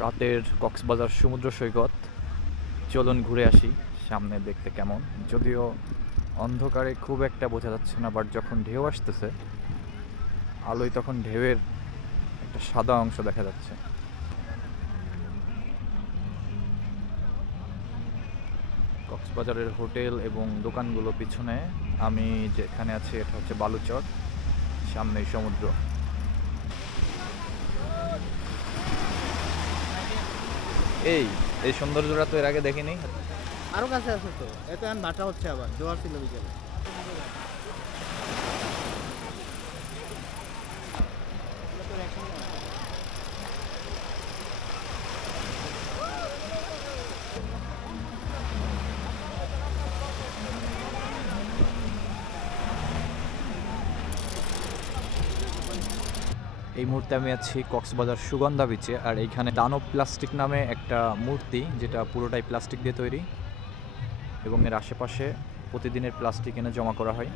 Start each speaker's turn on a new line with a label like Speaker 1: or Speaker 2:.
Speaker 1: রাতের কক্সবাজার সমুদ্র সৈকত। চলুন ঘুরে আসি, সামনে দেখতে কেমন। যদিও অন্ধকারে খুব একটা বোঝা যাচ্ছে না বাট যখন ঢেউ আসতেছে, আলোয় তখন ঢেউয়ের একটা সাদা অংশ দেখা যাচ্ছে। কক্সবাজারের হোটেল এবং দোকানগুলো পিছনে, আমি যেখানে আছি, এটা হচ্ছে বালুচর, সামনেই সমুদ্র। এই এই সৌন্দর্যটা তো এর আগে দেখিনি।
Speaker 2: আরও কাছে আছে তো। এত এখন ভাটা হচ্ছে আবার, জোয়ার ছিল বিকেলে।
Speaker 1: এই মুহূর্তে আমি আছি কক্সবাজার সুগন্ধা বিচে আর এইখানে দানব প্লাস্টিক নামে একটা মূর্তি, যেটা পুরোটাই প্লাস্টিক দিয়ে তৈরি এবং এর আশেপাশে প্রতিদিনের প্লাস্টিক এনে জমা করা হয়।